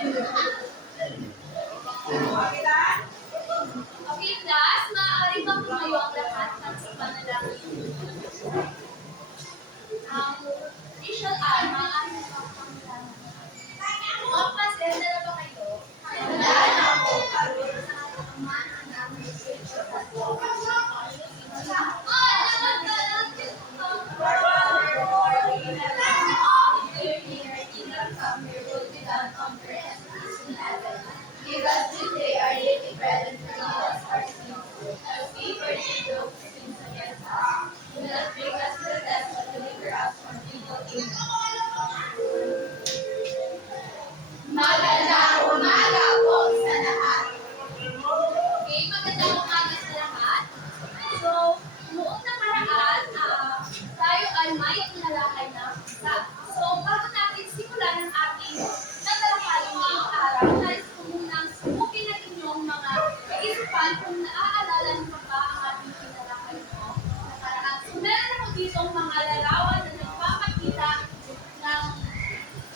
Okay, class, maaari bang tumayo ang lahat at sa panalangin? Rachel Ann, maaari ba ang panalangin? Mga pasensya na ba kayo? Handa na po. Ama, anak, Espiritu Santo. Give us today our daily bread and forgive us our sins, as we forgive those who sin against us. Do not bring us to the test, but deliver us from evil. Magandang umaga po sa lahat. Okay, magandang umaga sa lahat. So, noong nakaraan, tayo ay may tinalakay na isa. So, bago natin simulan ang ating tatalakayin ngayong araw, nais ko munang subukin na inyong mga kaisipan kung naaalala niyo pa ba ang ating tinalakay mo nakaraan. So, meron ako ditong mga larawan na nagpapakita ng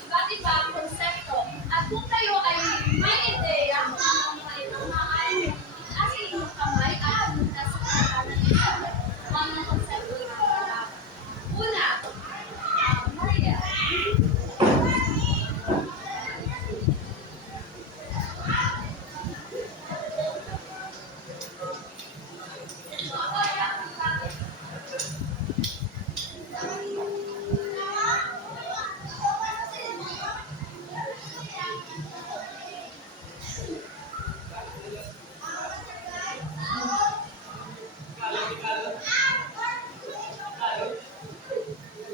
iba't ibang konsepto. At kung kayo ay may ideya kung ano mga itong maaaring itaas sa inyong kamay at pumunta sa katalan nito, mga konsepto na nalalaman. Una, Maria.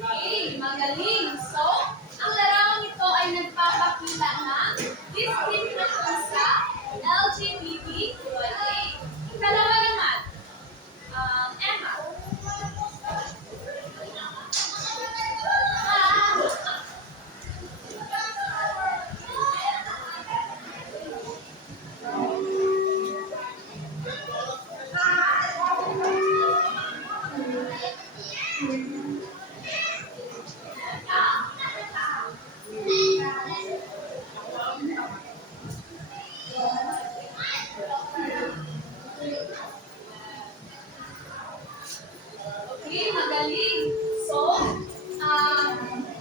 Okay, magaling. So, ang larawang ito ay nagpapakita ng diskriminasyon sa LGBTQIA. Ikalawa naman, Emma. Okay, magaling. So,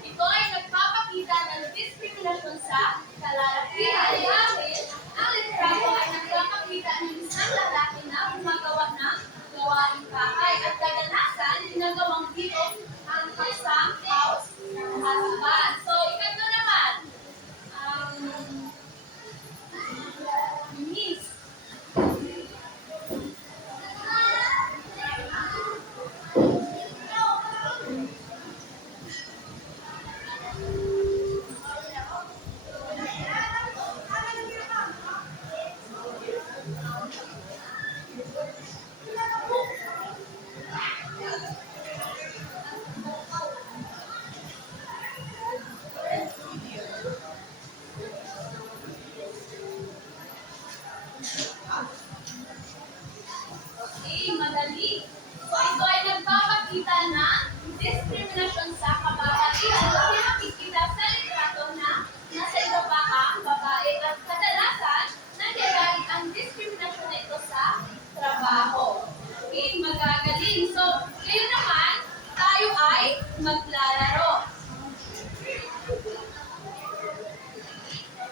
ito ay nagpapakita ng diskriminasyon sa kalalakihan. Dahil ang litrato ay nagpapakita ng isang lalaki na gumagawa ng gawaing bahay. At kadalasan, ginagawang dito ang isang house husband. So, ikatlo naman, Miss. Okay, madali. So, ito ay nagpapakita ng diskriminasyon sa kababaihan. Kasi makikita sa litrato na nasa ibaba ang babae at kadalasan nangyayari ang diskriminasyon na ito sa trabaho. Okay, magagaling. So, ngayon naman, tayo ay maglalaro.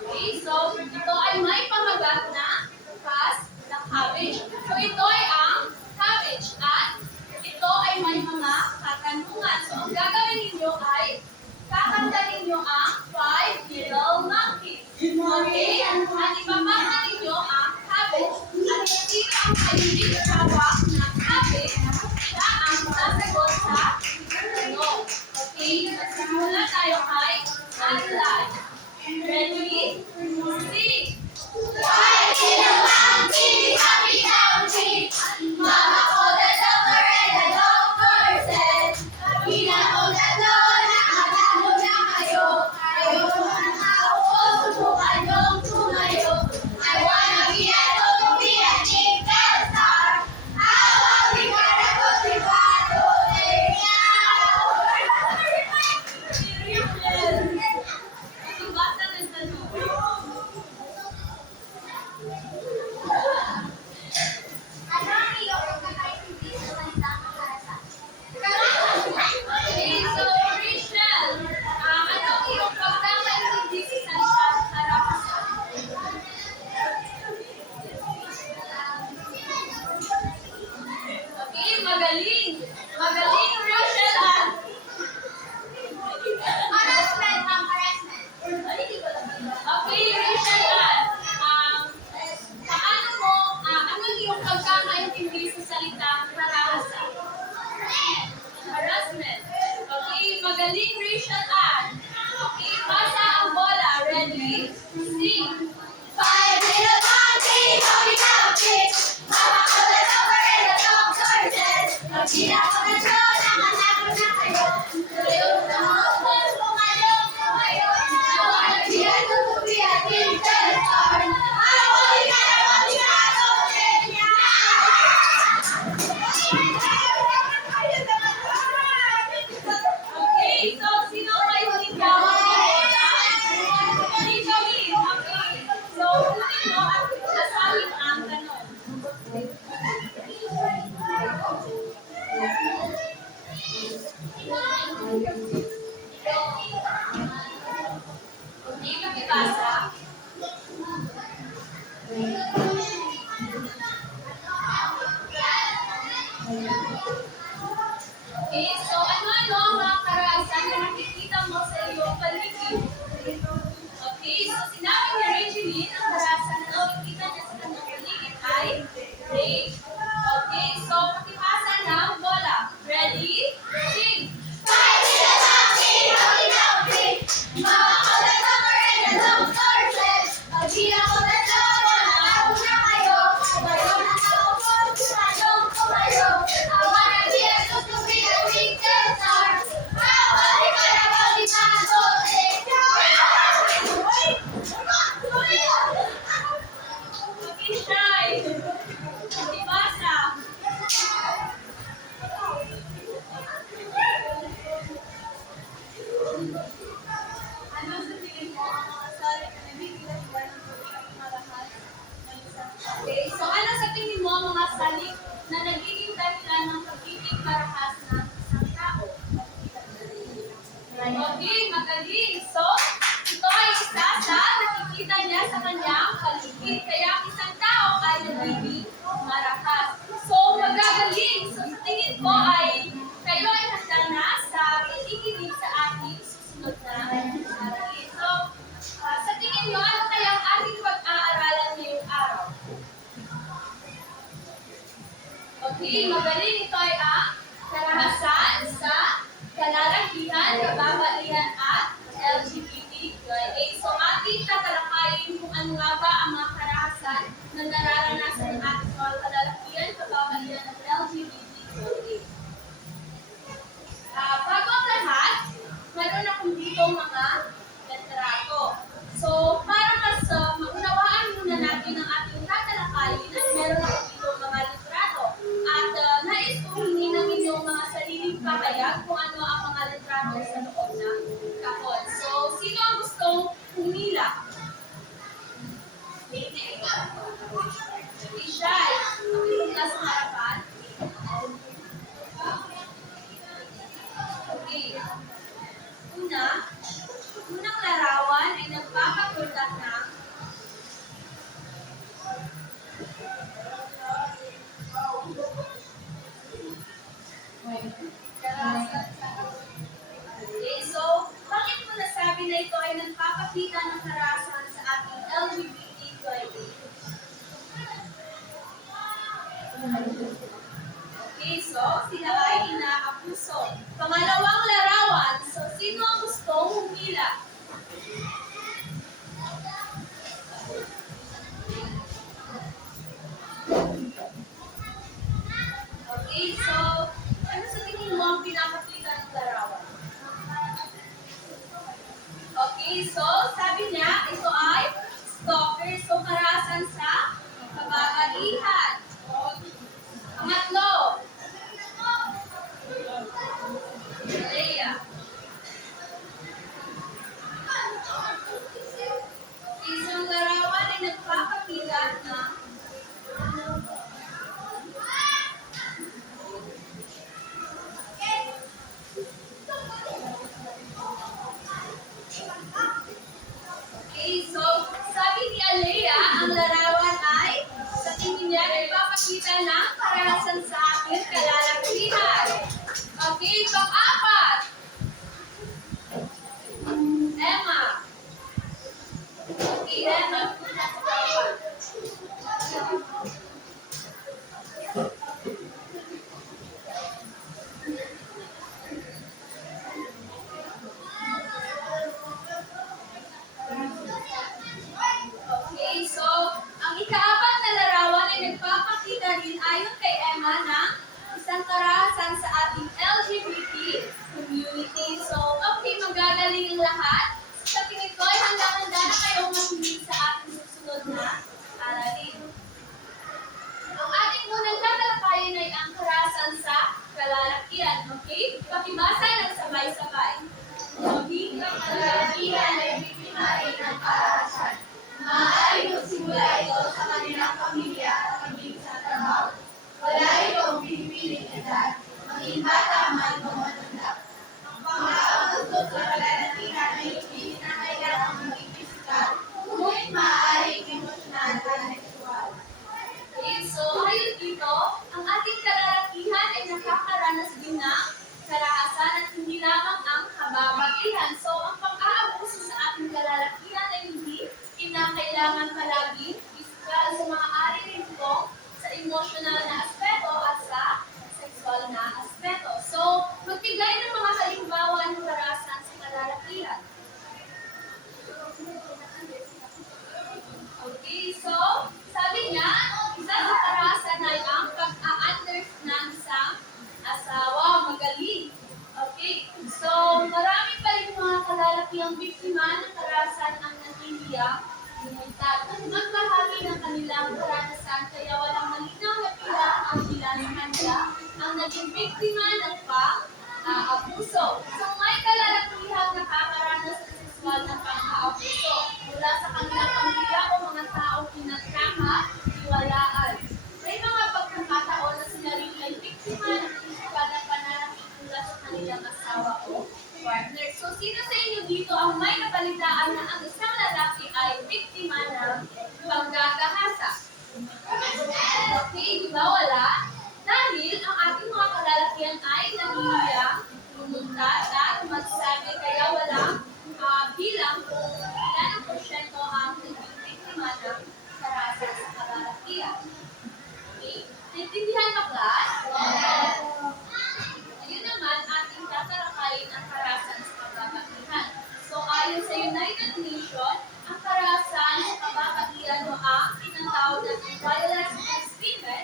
Okay, so ito ay may pamagat na kas na cabbage. So, ito ay ang cabbage at ito ay may mga katanungan. So, ang gagawin ninyo ay kakanta ninyo ang 5 Little Monkeys. Okay? At ipapakita ninyo ang cabbage at sino ang hindi hawak na cabbage siya ang sasagot sa tanong. Okay? At simula tayo kay Adlai. Ready? Sing! Why did a monkey happy monkey? Mama called the doctor and the doctor said, "Pinako na to, nakatalo na kayo. Kayo naman ako, subukan yung tumayo. I wanna be a to be a chicken star. How about we gotta go to battle? Basta ng tanong. Sing. Five little monkeys holding up kids. Mama called the doctor and the doctor said, "Magkita ko na siya, nanganak na kayo." Tuloy na hapon, tumayo. Nawala siya to be a teacher star. Awali ka na, niya. Okay, so sino may sigaw? Si Jolene, okay. So, kunin mo at sasabihin ang tanong. Okay, makibasa. Okay, so ano-ano ang mga karanasan na nakikita mo sa iyong paligid? Okay, so sinabi ni Regeline ang karanasan na nakikita niya sa kanyang paligid ay rage. Okay, so pakibasa ng bola. Ready? Sing! Five little monkeys holding up kids. Mama called the doctor and the doctor said, "Magkita ko na siya, nanganak na kayo." Tumayo na hapon, tumayo. I wanna be a to be a teacher star. Awali ka na, magkitago. Okay, shy. Pakibasa. Ano sa tingin mo ang mga sali na nabibigyan ng pagkakamalahan ng isang tao? Okay, so ano sa tingin mo ang mga salik na nagiging dahilan ng pagiging marahas ng isang tao? Okay, magaling. So, ito ay isa sa nakikita niya sa kanyang paligid. Kaya ang isang tao ay nagiging marahas. So, magagaling. So, sa tingin ko ay kayo ay handa na sa pakikinig sa ating susunod na aralin. So, sa tingin nyo, ano kaya ang ating pag-aaralan ngayong araw? Okay, magaling. Ito ay ang karahasan sa kalalakihan, kababaihan at LGBTQIA. So, ating tatalakayin kung ano nga ba ang mga karahasan na nararanasan ng ating mga kalalakihan, kababaihan at LGBTQIA. Bago ang lahat, meron akong dito mga litrato. So, para mas maunawaan muna natin ang ating tatalakayin at meron akong dito mga litrato. At nais kong hingin ng inyong mga sariling pahayag kung ano ang mga litrato sa loob ng kahon. So, sino ang gustong humila? Ishal. Pakitungla sa harapan. Okay. Unang larawan ay nagpapatulad ng okay, so, bakit mo nasabi na ito ay nagpapakita ng karahasan sa ating LGBTQIA? Okay, so, sila ay inaabuso. Pangalawang larawan, so, sino ang gustong humila? Okay, so, ano sa tingin mo ang pinapakita ng larawan? Okay, so, sabi niya, ito ay stalker. So, karahasan sa kababaihan. Pangatlo. Leia. Isang larawan ay nagpapakita ng okay, so sabi ni Alea, ang larawan ay sa tingin niya nagpapakita ng karahasan sa kailangan palagi physical. So maaari rin ito sa emotional na aspeto at sa sexual na aspeto. So, magbigay ng mga halimbawa ng karahasan sa kalalakihan. Okay, so, sabi niya, isa sa karahasan ay ang pag-a-unders ng isang asawa, magaling. Okay, so, marami pa rin mga kalalakihang biktima ng karahasan ang naniniyak, lumutad, at magbahagi ng kanilang karanasan, kaya walang malinaw na pila ang ilan sa kanila ang naging biktima ng pang-aabuso. So, may kalalakihang nakakaranas sa sexual na pang-aabuso mula sa kanilang pamilya o mga taong pinagkakahiwalaan. May mga pagkakataon na sila rin ay biktima ng physical na pananakit mula sa kanilang asawa o partner. So, sino sa inyo dito ang may nabalitaan na ang isang lalaki ay biktima ng panggagahasa? Okay, di ba wala? Dahil ang ating mga kalalakihan ay nangihiya, lumunta at magsabi, kaya walang bilang kung ilan ang porsyento ang naging biktima ng karahasan sa kalalakihan. Okay? Naintindihan ba, class? Ayun naman, ating tatalakayin ang karahasan sa kababaihan. So, ayon sa United Nations, ang karahasan sa kababaihan o ang tinatawag na violence against women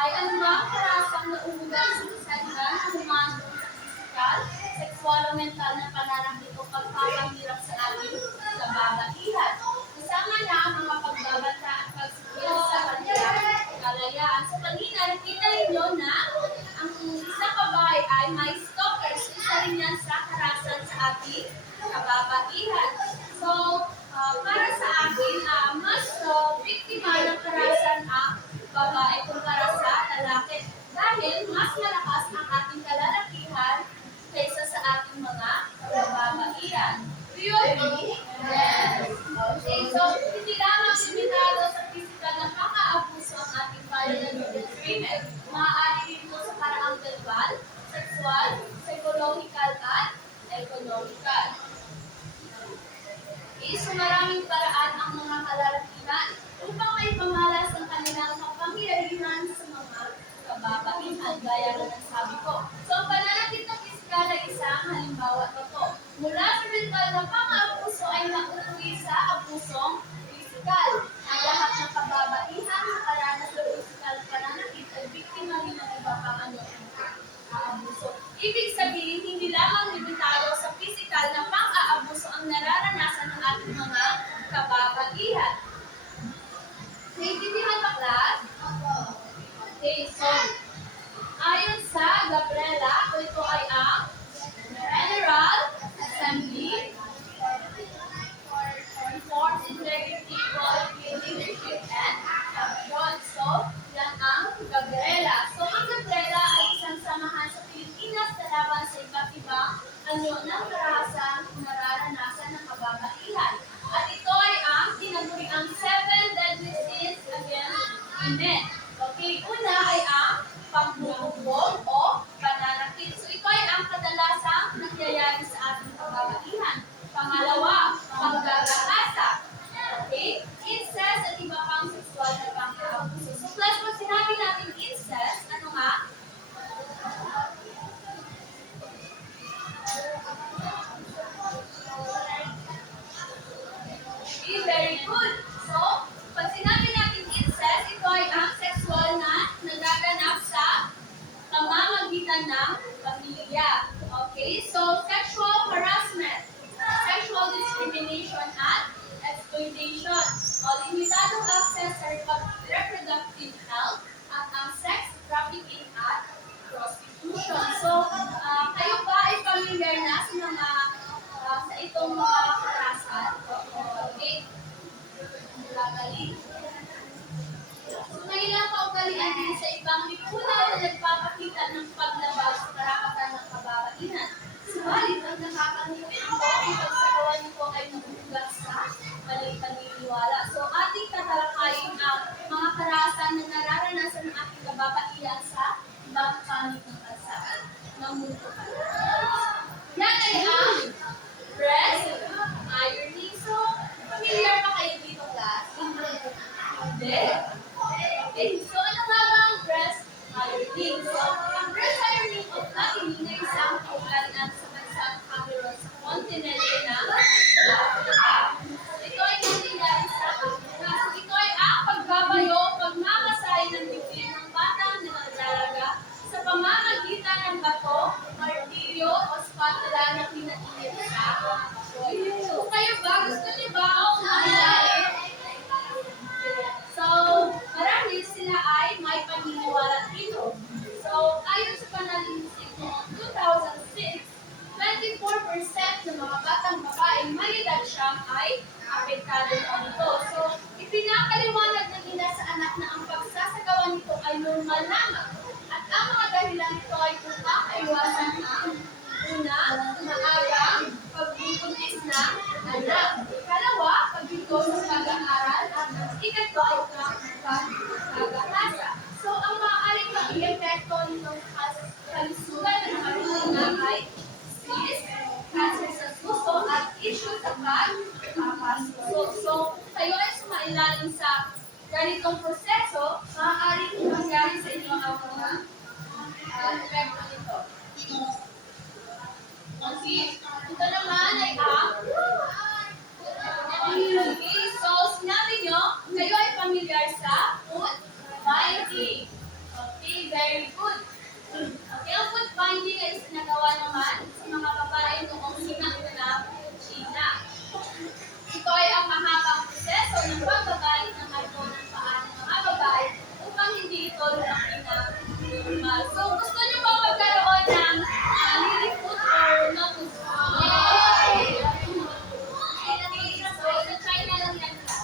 ay anumang karahasang nauugat sa kasalihan na humantong sa physical, sexual o mental na pananakit o pagpapahirap sa ating kababaihan. Kasama na ang mga pagbabanta at pagsikil sa kanilang kalayaan. Sa kanina, nakita ninyo na ang isang babae ay may stalkers. Isa rin yan sa karahasan sa ating kababaihan. So, para sa akin, mas biktima ng karahasan ang babae kumpara sa lalaki. Dahil mas malakas ang ating kalalakihan kaysa sa ating mga kababaihan. Do you agree? Yes. Okay, so hindi lamang limitado sa physical na pang-aabuso ang ating violent against women. Maaari rin ito sa paraang verbal, sexual, psychological at economical. Okay, so maraming paraan ang mga kalalakihan upang may pamalas ang kanilang kapangyarihan sa mga kababaihan, gaya na ng sabi ko. So, ang pananakit ng pisikal ay isang halimbawa nito. Mula sa mental na pang-aabuso ay nauuwi sa abusong pisikal. Ang lahat ng kababaihan sa karanas ng pisikal pananakit ay biktima rin ng iba pang abuso. Ibig sabihin, hindi lamang limitado sa pisikal na pang-aabuso ang nararanasan ng ating mga kababaihan. Naintindihan ba, class? Okay, so, ayon sa Gabriela, ito ay ang General Assembly for Integrity, Quality, Leadership, and Action. So, yan ang Gabriela. So, ang Gabriela ay isang samahan sa Pilipinas na laban sa iba't ibang anyo ng karahasan kung nararanasan ng kababaihan. At ito ay ang tinaguriang 7 deadly sins against women. Okay, una ay ang pagbubugbog o pananakit. So ito ay ang kadalasang nangyayari sa ating kababaihan. Pangalawa, paggagahasa. Okay, incest at iba pang sexual na pang-aabuso. So class, pag sinabi natin incest, ano nga? Okay, very good. So, pag sinabi natin incest, ito ay ang sexual na nagaganap sa pamamagitan ng pamilya. Okay, so sexual harassment, sexual discrimination at exploitation, o limitadong access sa reproductive health, at ang sex trafficking at prostitution. So, kayo ba ay familiar na sa mga sa itong mga karahasan? Okay. Galing. So, may ilang kaugalian din sa ibang lipunan na nagpapakita ng paglabas sa karapatan ng kababaihan. Subalit, apektado nito. So, ipinapaliwanag ng ina sa anak na ang pagsasagawa nito ay normal lamang. At ang mga dahilan nito ay upang maiwasan ang una, maagang pagbubuntis na anak. Ikalawa, pagbigo sa pag-aaral. At ikatlo, pagkakasa. So, ang maaaring mag-i-epekto nitong kalusugan ng mga ay cyst, cancer sa suso, at issue sa pagpapasuso. So, kayo ay sumailalim sa ganitong proseso, maaaring mangyari sa inyo ang mga epekto nito. Okay, ito naman ay okay, so sinabi nyo, kayo ay familiar sa food binding. Okay, very good. Okay, ang food binding ay sinagawa naman sa mga babae noong sinang-unang China. Ito ay ang mahabang proseso ng pagbabalik ng harmo ng paa ng mga babae upang hindi ito lumaki na normal. So, gusto nyo ba magkaroon ng lilifoot or not? So, sa China lang yan ka.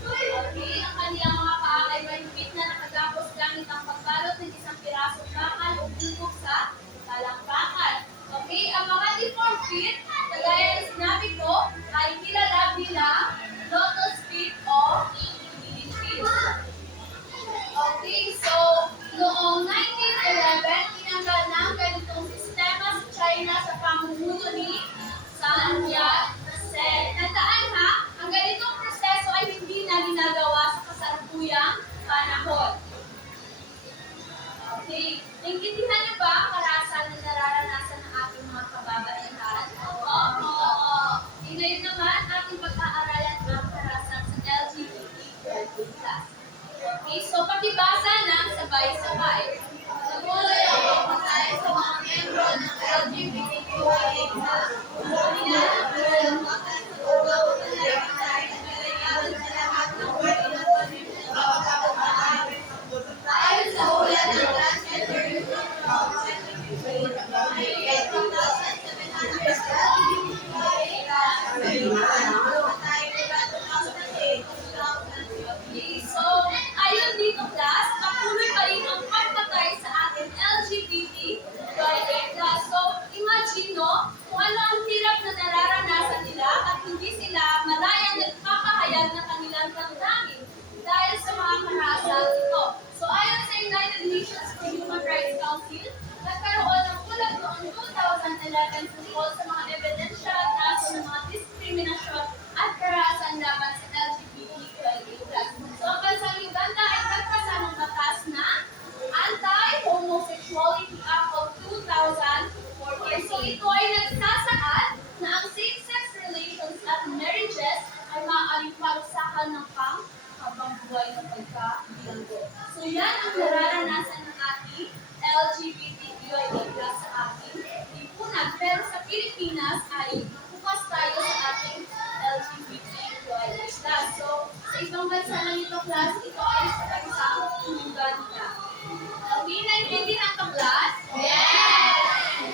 Okay, ang kaniyang mga paa ay mahigpit na nakagapos gamit ang pagbalot ng isang pirasong bakal o bubog sa talampakan. Okay, ang mga deformed feet, kagaya ng sinabi ko, ay kilala bilang lotus feet o English feet. Okay, so noong 1911, tinanggal ng ganitong sistema sa China sa pamumuno ni Sun Yat-sen. Tandaan ha, ang ganitong proseso ay hindi na ginagawa sa kasalukuyang panahon. Okay, naintindihan niyo ba ang karahasan na nararanasan ng ating mga kababaihan? Oo. Ngayon naman, ating pag-aaralan ang karahasan sa LGBTQ+. Okay, so pakibasa ng sabay-sabay. Naguloy ang pagpatay sa mga membro ng LGBTQ+. Ayon sa ulat ng Transgender So, ayon dito class, patuloy pa rin ang pagpatay sa ating LGBTQIA+. So, imagine no, kung ano ang hirap na nararanasan nila at hindi sila malayang nagpapahayag ng kanilang damdamin dahil sa mga karahasan ito. So, ayon sa United Nations Human Rights Council, nagkaroon ng ulat noong 2011 tungkol sa mga ebidensya at kaso ng mga diskriminasyon at karahasan laban sa LGBTQIA+. So, ang bansang Uganda ay nagpasa ng batas na Anti-Homosexuality Act of 2014. So, ito ay nagsasaad na ang same-sex relations at marriages ay maaaring parusahan ng habang buhay na pagkabilanggo. So, yan ang nararanasan ng ating LGBTQIA+ sa ating lipunan. Pero sa Pilipinas ay bukas tayo sa ating LGBTQIA+. So, sa ibang bansa lang ito, class, ito ay sa bansang Uganda. Okay, naintindihan ka, class? Yes!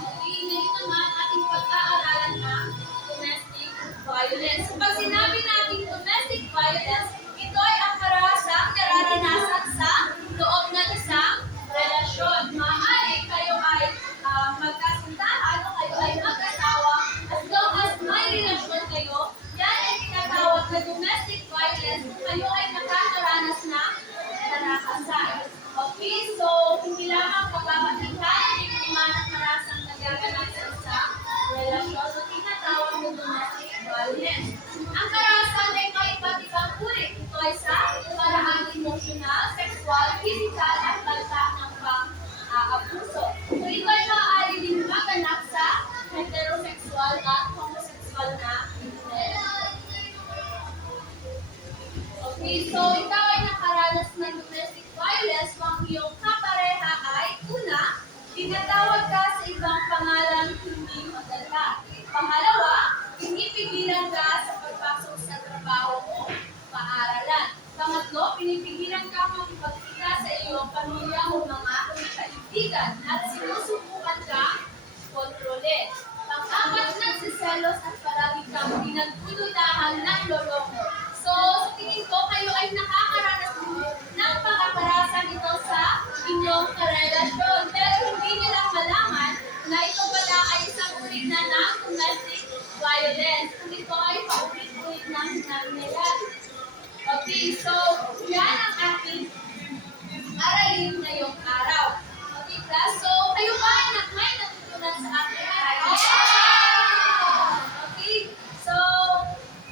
Okay, ngayon naman ating pag-aaralan ng domestic violence. So, pag sinabi natin domestic violence, ito ay ang karahasang nararanasan sa loob ng isang relasyon. Maaari kayo ay magkasintahan o kayo ay mag-asawa, as long as may relasyon kayo, yan ay tinatawag na domestic violence kung kayo ay nakakaranas ng karahasan. Okay, so hindi lamang pagbabatikan, biktima at marasang nagaganap sa isang relasyon, so tinatawag na domestic violence. Ang karahasan ay may iba't ibang uri. Ito ay sa paraan emosyonal, sexual, physical, at balta ng pang-aabuso. So ito ay maaari din maganap sa heterosexual at homosexual na okay, so ikaw ay nakaranas ng domestic violence kung ang iyong kapareha ay una, tinatawag ka sa ibang pangalan hindi maganda. Pangalawa, pinipigilan ka sa pagpasok sa trabaho o paaralan. Pangatlo, pinipigilan ka makipagkita sa iyong pamilya o mga kaibigan at sinusubukan ka kontrolin. Pang-apat, nagsiselos at palagi kang pinagtuloy nanloloko. So, sa tingin ko, kayo ay nakakaranas ng pangakarasan ito sa inyong karelasyon. Pero hindi nilang malaman na ito pala ay isang uri na ng domestic violence. Kung ito ay paulit-ulit ng nangyayari. Okay, so yan ang ating aralin ngayong araw. Okay, class? So, kayo ba ay may natutunan sa ating aralin? Okay, so,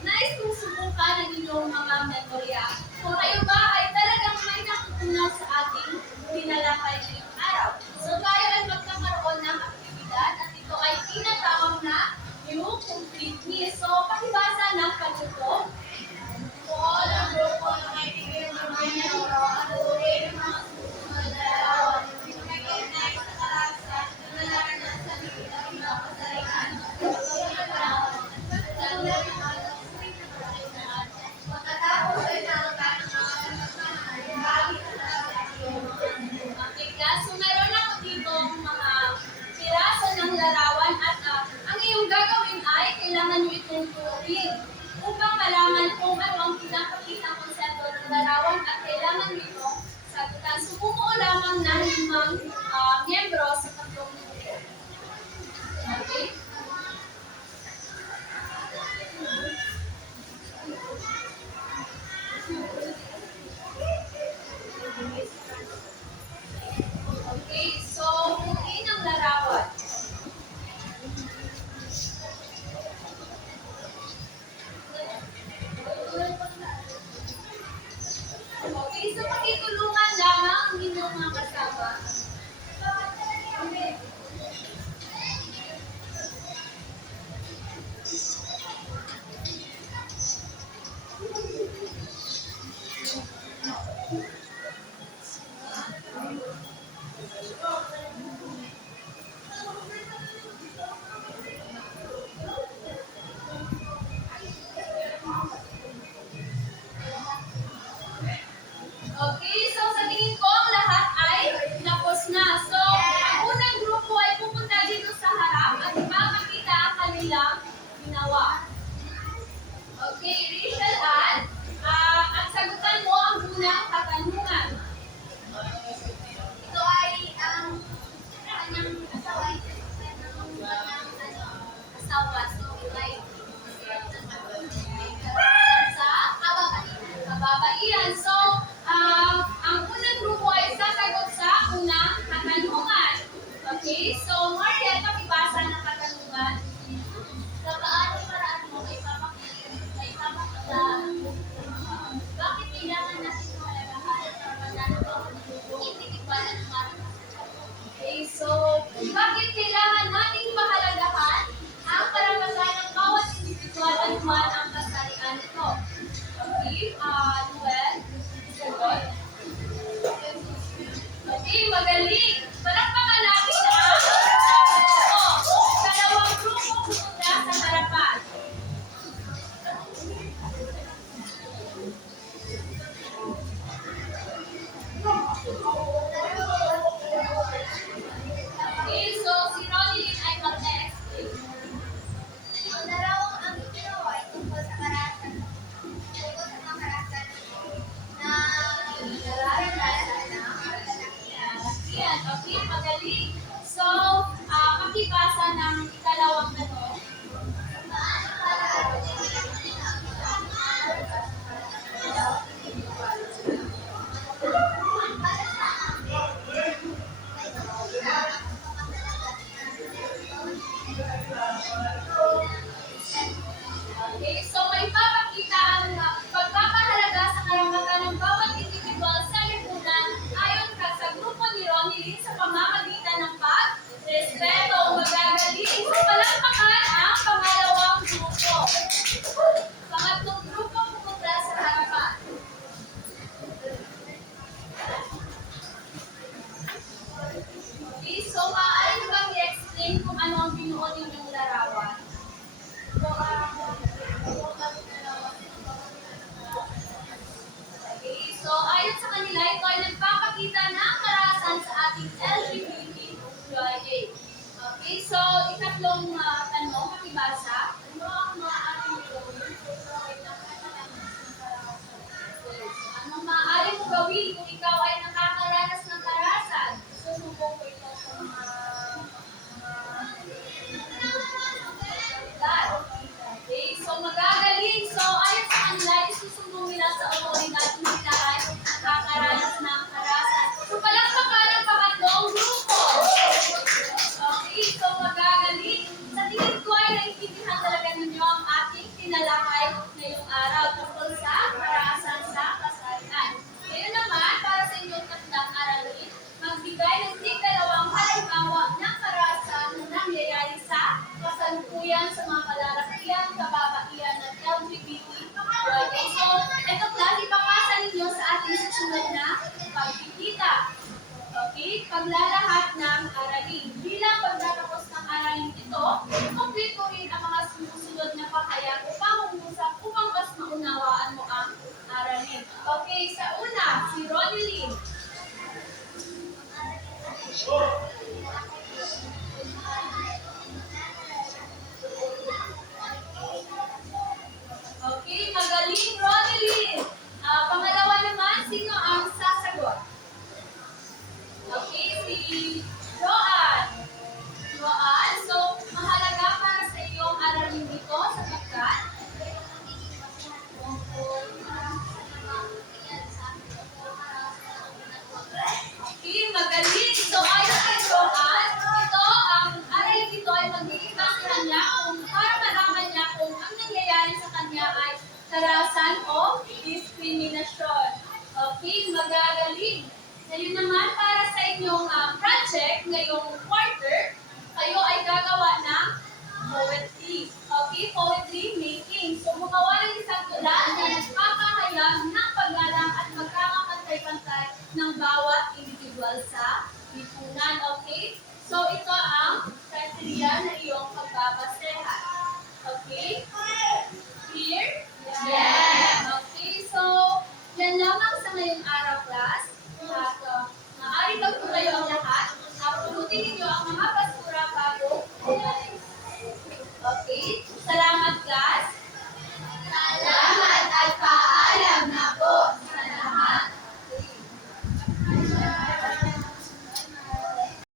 nais kong subukan ang inyong mga memorya. Kung kayo ba ay talagang may natutunan sa ating tinalakay ngayong araw. So, tayo ay magkakaroon ng aktibidad at ito ay tinatawag na new complete me. So, pakibasa ng pagtuto. All ang grupo ng kaibigan ng mga at uwi ng mga susunod na larawan. Pinag-ignay sa karagsan, nalaran ng sarili ng mga kasarihan. Pagkatapos ay nalakan ng mga kasanahan, bagay na okay, class. So, meron ako dito mga piraso ng larawan at ang iyong gagawin ay kailangan nyo itong turuin upang malaman kung ano ang pinapakitang konsepto ng larawan at kailangan nyo itong sagutan. So, bumuo lamang ng 5 miyembro sa tatlong grupo. Okay? Okay, so buuin ang larawan. Okay, so pakitulungan lamang ang inyong mga kasama. Okay, so sa tingin ko ang lahat ay tapos na. So, ang unang grupo ay pupunta dito sa harap at ipapakita ang kanilang ginawa. Okay, Rachel Ann, ang sagutan mo ang unang katanungan. Ito ay ang kanyang asawa ay asawa. So, like, sa kababaihan. So, ang unang grupo ay sasagot sa unang katanungan. Okay? So, Maria, pakibasa ng katanungan. Sa paanong paraan mo ay papakita bakit kailangan natin malagahan at pagdanaw ng individual at marami? Okay? So, bakit kailangan natin pahalagahan ang karapatan ng bawat individual at man ang kasarian nito? Okay? Noel? Okay, magaling. Palakpakan natin ang dalawang grupo pupunta sa harapan. Okay, so si Ronnie ay mag-explain. Ang larawang ang ginawa ay tungkol sa karahasan. Tungkol sa mga karahasan araw tungkol sa karahasan sa kasarian. Ngayon naman, para sa inyong takdang aralin, magbigay ng tig-dalawang halimbawa ng karahasan na nangyayari sa kasalukuyan sa mga kalalakihan, kababaihan at LGBT. Okay, so ito class, ipapasa ninyo sa ating susunod na pagkikita. Okay, paglalahat ng aralin. Bilang pagtatapos ng aralin ito, kumpleto rin ang mga sumusunod na pakayag upang umusap upang mas maunawaan mo ang aralin. Okay, sa una, si Ronilyn. Okay, magaling, Ronilyn. Pangalawa naman, sino ang sasagot? Okay, si Joanne. Joanne, so mahalaga para sa iyong aralin dito sapagkat okay, magaling. So ayon kay Joanne, ito ang aralin dito ay magbibigay sa kanya kung para malaman niya kung ang nangyayari sa kanya ay karahasan o diskriminasyon. Okay, magagaling. Ngayon naman, para sa inyong project ngayong quarter, kayo ay gagawa ng poetry. Okay, poetry making. So, gumawa ng isang tula na nagpapahayag ng paggalang at magkakapantay-pantay ng bawat individual sa lipunan. Okay? So, ito ang criteria na iyong pagbabasehan. Okay? Clear? Yes! Okay, so, yan lamang sa ngayong araw, class.